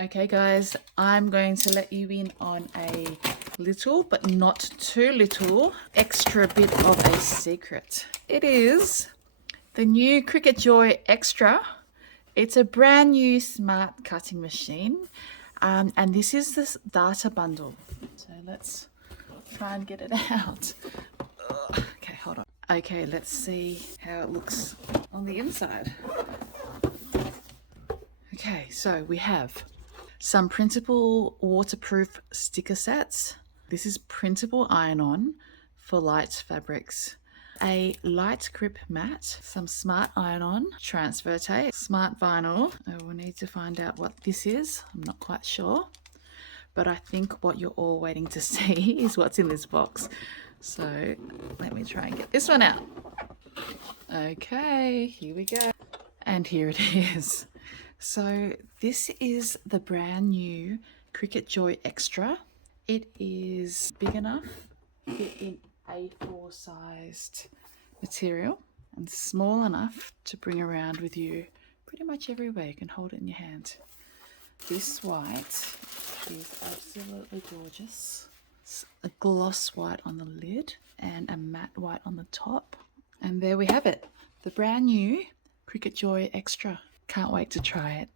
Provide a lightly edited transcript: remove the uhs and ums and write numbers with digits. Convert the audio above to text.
Okay guys, I'm going to let you in on a little, but not too little, extra bit of a secret. It is the new Cricut Joy XTRA. It's a brand new smart cutting machine, and this is this data bundle. So let's try and get it out. Okay, hold on. Okay, let's see how it looks on the inside. Okay, so we have some printable waterproof sticker sets. This is printable iron-on for light fabrics. A light grip mat, some smart iron-on, transfer tape, smart vinyl. We'll need to find out what this is. I'm not quite sure. But I think what you're all waiting to see is what's in this box. So let me try and get this one out. Okay, here we go. And here it is. So this is the brand new Cricut Joy XTRA. It is big enough to fit in A4 sized material and small enough to bring around with you pretty much everywhere. You can hold it in your hand. This white is absolutely gorgeous. It's a gloss white on the lid and a matte white on the top. And there we have it, the brand new Cricut Joy XTRA. Can't wait to try it.